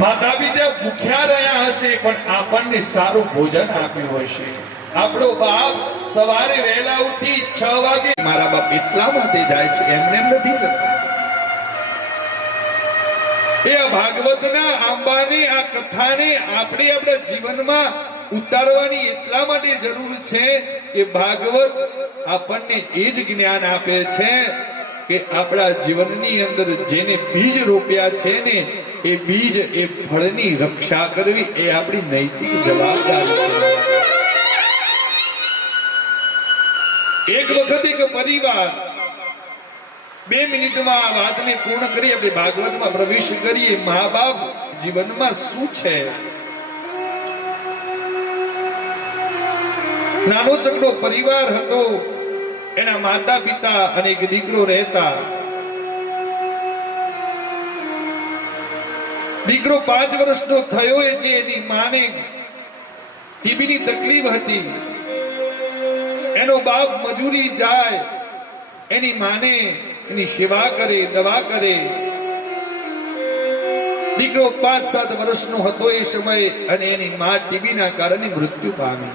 માતા પિતા ભૂખ્યા રહ્યા હશે, પણ આપણને સારું ભોજન આપ્યું હશે. આપણો બાપ સવારે વહેલા ઉઠી છ વાગે મારા બાપ એટલા માટે જાય છે, એમને એમ નથી જતા એ ભાગવતના આંબાની આ કથાને આપણે આપણા જીવનમાં ઉતારવાની એટલા માટે જરૂર છે કે ભાગવત આપણને એ જ જ્ઞાન આપે છે કે આપણા જીવનની અંદર જેને બીજ રોપ્યા છે ને એ બીજ, એ ફળની રક્ષા કરવી, એ આપણી નૈતિક જવાબદારી છે. એક વખત એક પરિવાર બે મિનિટમાં આ વાતને પૂર્ણ કરી આપણે ભાગવતમાં પ્રવેશ કરીએ. મા બાપ જીવનમાં શું છે? નાનો ચકડો પરિવાર હતો, એના માતા પિતા અને એક દીકરો રહેતા. દીકરો પાંચ વર્ષનો થયો એટલે એની માને ટીબીની તકલીફ હતી. એનો બાપ મજૂરી જાય, એની માને એની સેવા કરે, દવા કરે. દીકરો પાંચ સાત વર્ષનો હતો એ સમયે અને એની મા ટીબીના કારણે મૃત્યુ પામી.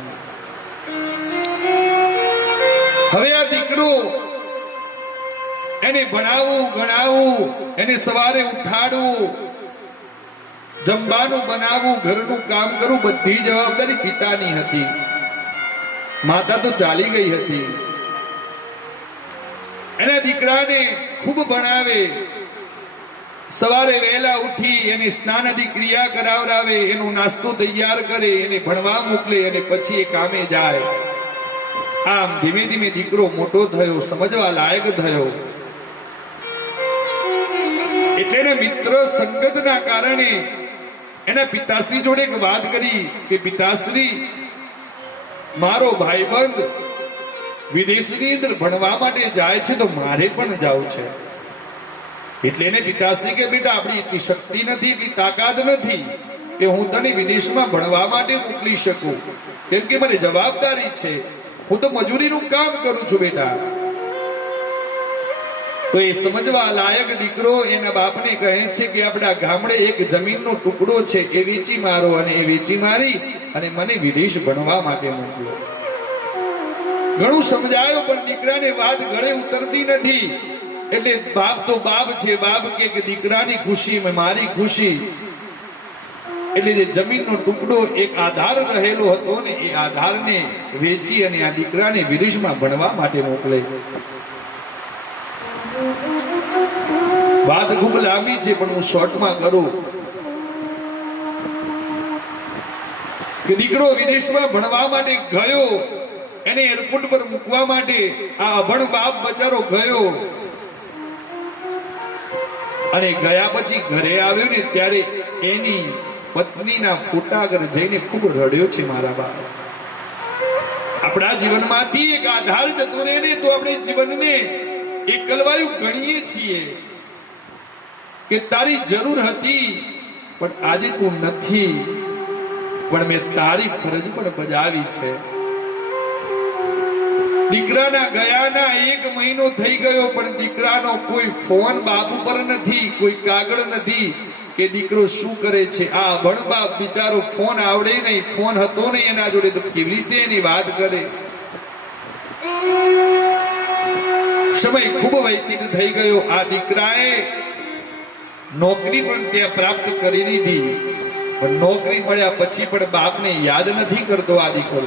હવે આ દીકરો એને ભણાવવું ગણાવવું એને સવારે ઉઠાડવું જમવાનું બનાવવું ઘરનું કામ કરવું બધી જવાબદારી પિતાની હતી. માતા તો ચાલી ગઈ હતી. એના દીકરાને ખૂબ ભણાવે. સવારે વહેલા ઉઠી એની સ્નાન આદિ ક્રિયા કરાવડાવે એનો નાસ્તો તૈયાર કરે, એને ભણવા મોકલે અને પછી એ કામે જાય. આમ ધીમે ધીમે દીકરો મોટો થયો, સમજવા લાયક થયો. એટલે મિત્ર સંગતના કારણે એના પિતાશ્રી જોડે એક વાત કરી કે, પિતાશ્રી, મારો ભાઈબંધ વિદેશની અંદર ભણવા માટે જાય છે તો મારે પણ જવું છે. એટલે એને પિતાશ્રી કે, બેટા, આપણી એટલી શક્તિ નથી, એટલી તાકાત નથી કે હું તને વિદેશમાં ભણવા માટે મોકલી શકું. કેમ કે મને જવાબદારી છે. હું તો મજૂરીનું કામ કરું છું, બેટા. તો એ સમજવા લાયક દીકરો એના બાપને કહે છે કે આપણા ગામડે એક જમીનનો ટુકડો છે એ વેચી મારો અને એ વેચી મારી અને મને વિદેશ ભણવા માટે મોકલ્યો ઘણું સમજાયો, પણ દીકરાને વાત ગળે ઉતરતી નથી. એટલે બાપ તો બાપ છે, બાપ કે દીકરાની ખુશી મારી ખુશી. એટલે જે જમીનનો ટુકડો એક આધાર રહેલો હતો ને એ આધારને વેચી અને આ દીકરાને વિદેશમાં ભણવા માટે મોકલે. વાત ખૂબ લાંબી છે, પણ હું શોર્ટમાં કરું. કે દીકરો વિદેશમાં ભણવા માટે ગયો, એને એરપોર્ટ પર મૂકવા માટે આ અભણ બાપ બચારો ગયો. અને ગયા પછી ઘરે આવ્યો ને ત્યારે એની પત્નીના ફોટા આગળ જઈને ખૂબ રડ્યો છે મારા બાપ. આપણા જીવનમાંથી એક આધાર જતો રહે ને તો આપણે જીવનને એકલવાયું ગણીએ છીએ. કે તારી જરૂર હતી, પણ આજે તું નથી. પણ મેં તારી ફરજ પણ બજાવી છે. દીકરાના ગયાના એક મહિનો થઈ ગયો, પણ દીકરાનો કોઈ ફોન બાપુ પર નથી, કોઈ કાગળ નથી કે દીકરો શું કરે છે. આ અભણ બિચારો ફોન આવડે નહીં, ફોન હતો નહીં એના જોડે, તો કેવી રીતે એની વાત કરે? સમય ખૂબ વ્યતીત થઈ ગયો. આ દીકરાએ નોકરી પણ ત્યાં પ્રાપ્ત કરી લીધી. પણ નોકરી મળ્યા પછી પણ બાપને યાદ નથી કરતો આ દીકરો.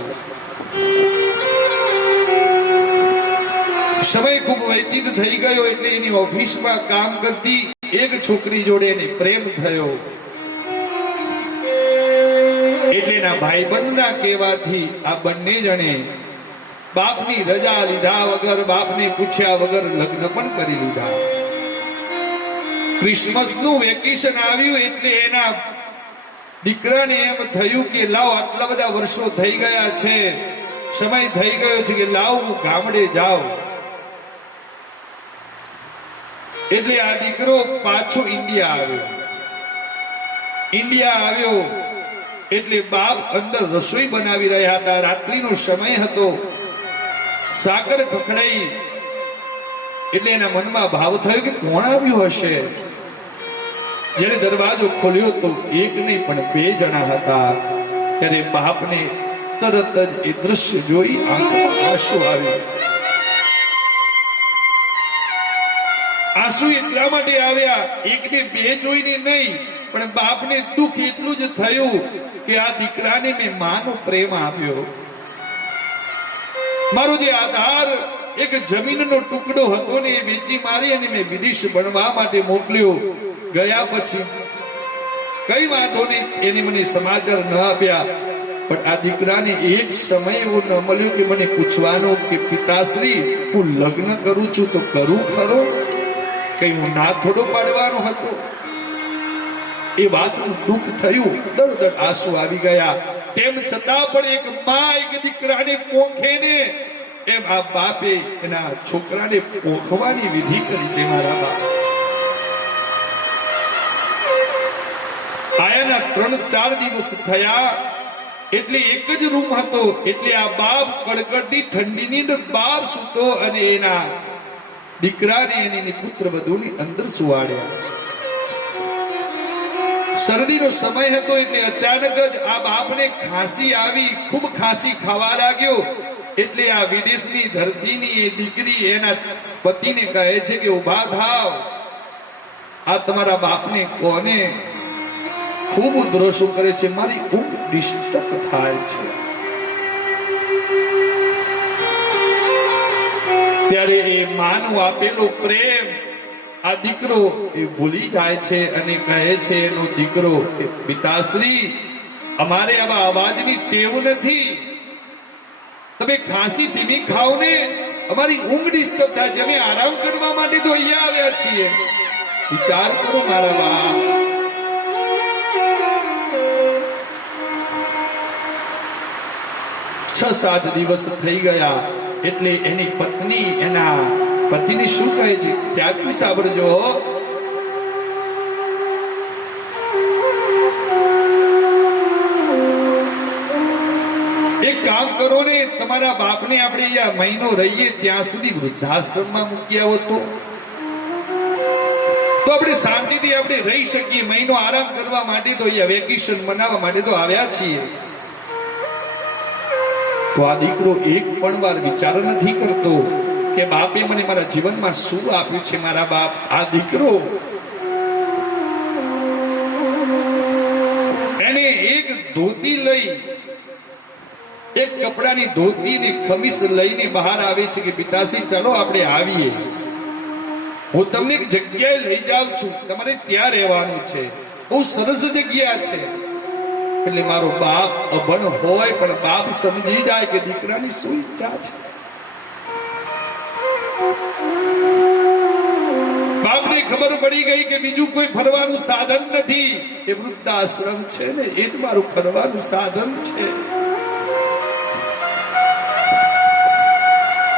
સમય ખૂબ વ્યતીત થઈ ગયો એટલે એની ઓફિસમાં કામ કરતી એક છોકરી જોડે એને પ્રેમ થયો. એટલે એના ભાઈબંધના કહેવાથી આ બંને જણે બાપની રજા લીધા વગર, બાપને પૂછ્યા વગર લગ્ન પણ કરી લીધા. ક્રિસમસનું વેકેશન આવ્યું એટલે એના દીકરાને એમ થયું કે લાવ આટલા બધા વર્ષો થઈ ગયા છે, સમય થઈ ગયો છે કે લાવ હું ગામડે જાઉં. એટલે આ દીકરો પાછો ઇન્ડિયા આવ્યો. ઇન્ડિયા આવ્યો એટલે બાપ અંદર રસોઈ બનાવી રહ્યા હતા. રાત્રિનો સમય હતો. સાકર ખખડાઈ. એટલે એના મનમાં ભાવ થયો કે કોણ આવ્યું હશે? જેને દરવાજો ખોલ્યો તો એક નહીં, પણ બે જણા હતા. ત્યારે બાપને તરત જ એ દ્રશ્ય જોઈ આંખમાં આંસુ આવી આંસુ એટલા માટે આવ્યા, એકને બે જોઈને નહીં, પણ બાપને દુઃખ એટલું જ થયું કે આ દીકરાને મેં માનો પ્રેમ આપ્યો. મારો જે આધાર એક જમીનનો ટુકડો હતો ને એ વેચી મારી અને મેં વિદેશ ભણવા માટે મોકલ્યો. ગયા પછી કઈ વાંધો નહીં, એને મને સમાચાર ન આપ્યા. પણ આ દીકરાને એક સમય એવું ન મળ્યો કે મને પૂછવાનો કે પિતાશ્રી, હું લગ્ન કરું છું તો કરું ખરો? કઈ હું ના થોડો પાડવાનો હતો? એ વાતનું દુઃખ થયું દર દર આંસુ આવી ગયા. તેમ છતાં પણ એક મા એક દીકરાને પોખે ને, એમ આ બાપે એના છોકરાને પોખવાની વિધિ કરી છે મારા બાપ. ત્રણ ચાર દિવસ થયા, એટલે એક જ રૂમ હતો. એટલે આ બાપ કડકડતી ઠંડીની અંદર બહાર સૂતો અને એના દીકરાને અને એની પુત્ર વધુની અંદર સુવાડ્યા. શરદીનો સમય હતો એટલે અચાનક જ આ બાપને ખાંસી આવી, ખૂબ ખાંસી ખાવા લાગ્યો. એટલે આ વિદેશની ધરતીની એ દીકરી એના પતિને કહે છે કે, ઊભા થાવ. આ તમારા બાપને કોને ખૂબ ઉદ્રોષો કરે છે. મારી ઊંઘ ડિસ્ટર્બ થાય છે. ત્યારે એ માનું આપેલો પ્રેમ આ દીકરો એ ભૂલી જાય છે અને કહે છે, એનો દીકરો કે પિતાશ્રી, અમારે આવા અવાજની ટેવ નથી. તમે ખાંસી ધીમી ખાઓ ને. અમારી ઊંઘ ડિસ્ટર્બ થાય છે. અમે આરામ કરવા માટે તો અહીંયા આવ્યા છીએ. વિચાર કરો મારા બાપ. છ સાત દિવસ થઈ ગયા એટલે એની પત્ની એના પતિને શું કહે છે? ત્યાગી સાંભળજો એક કામ કરો ને, તમારા બાપને આપણે અહીંયા મહિનો રહીએ ત્યાં સુધી વૃદ્ધાશ્રમમાં મૂકી આવો તો. તો આપણે શાંતિથી આપણે રહી શકીએ. મહિનો આરામ કરવા માટે તો અહીંયા વેકેશન મનાવવા માટે તો આવ્યા છીએ. તો આ દીકરો એક પણ વાર વિચાર નથી કરતો કે બાપે મને મારા જીવનમાં શું આપ્યું છે મારા બાપ? આ દીકરો એને એક ધોતી લઈ, એક કપડાની ધોતી ને ખમીસ લઈને બહાર આવે છે કે, પિતાશ્રી, ચાલો આપણે આવીએ. હું તમને એક જગ્યાએ લઈ જાઉં છું. તમારે ત્યાં રહેવાનું છે. બહુ સરસ જગ્યા છે. એટલે મારો બાપ અભણ હોય, પણ બાપ સમજી જાય કે દીકરાની શું ઈચ્છા છે. બાપને ખબર પડી ગઈ કે બીજું કોઈ ફરવાનું સાધન નથી. એ વૃદ્ધાશ્રમ છે ને, એ જ મારું ફરવાનું સાધન છે.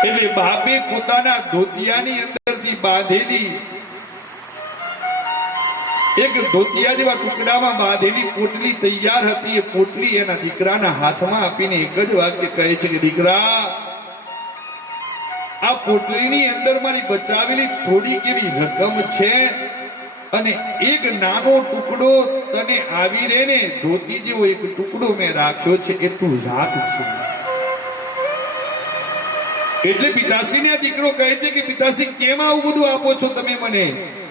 એટલે બાપે પોતાના ધોતિયાની અંદરથી બાંધેલી એક ધોતિયા જેવા ટુકડામાં બાંધેલી પોટલી તૈયાર હતી. એ પોટલી એના દીકરાના હાથમાં આપીને એક જ વાક્ય કહે છે કે, દીકરા, આ પોટલીની અંદર મારી બચાવેલી થોડી કેવી રકમ છે? અને એક નાનો ટુકડો તને આવી રે ને, ધોતી જેવો એક ટુકડો મેં રાખ્યો છે એ તું રાખજો એટલે પિતાશ્રીને દીકરો કહે છે કે, પિતાશ્રી, કેમ આવું બધું આપો છો તમે મને?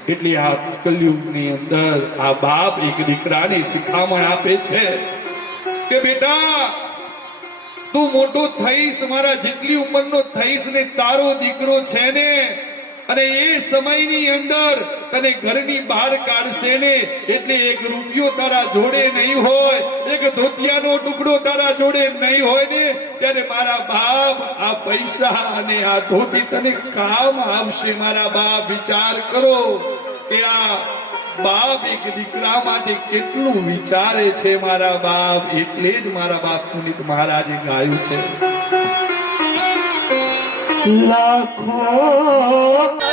એટલે આ કલયુગની અંદર આ બાપ એક દીકરાની શિખામણ આપે છે કે બેટા, તું મોટો થઈશ, મારા જેટલી ઉંમરનો થઈશ ને તારો દીકરો છે ને અને એ સમયની અંદર તને ઘરની બહાર કાઢશે ને, એટલે એક રૂપિયો તારા જોડે નહીં હોય, એક ધોતિયાનો ટુકડો તારા જોડે નહીં હોય ને, ત્યારે મારા બાપ આ પૈસા અને આ ધોતી તને કામ આવશે, મારા બાપ. વિચાર કરો કે આ બાપ એક દીકરા માટે કેટલું વિચારે છે મારા બાપ, એટલે જ મારા બાપ પુનિત મહારાજે ગાયું છે. লাখো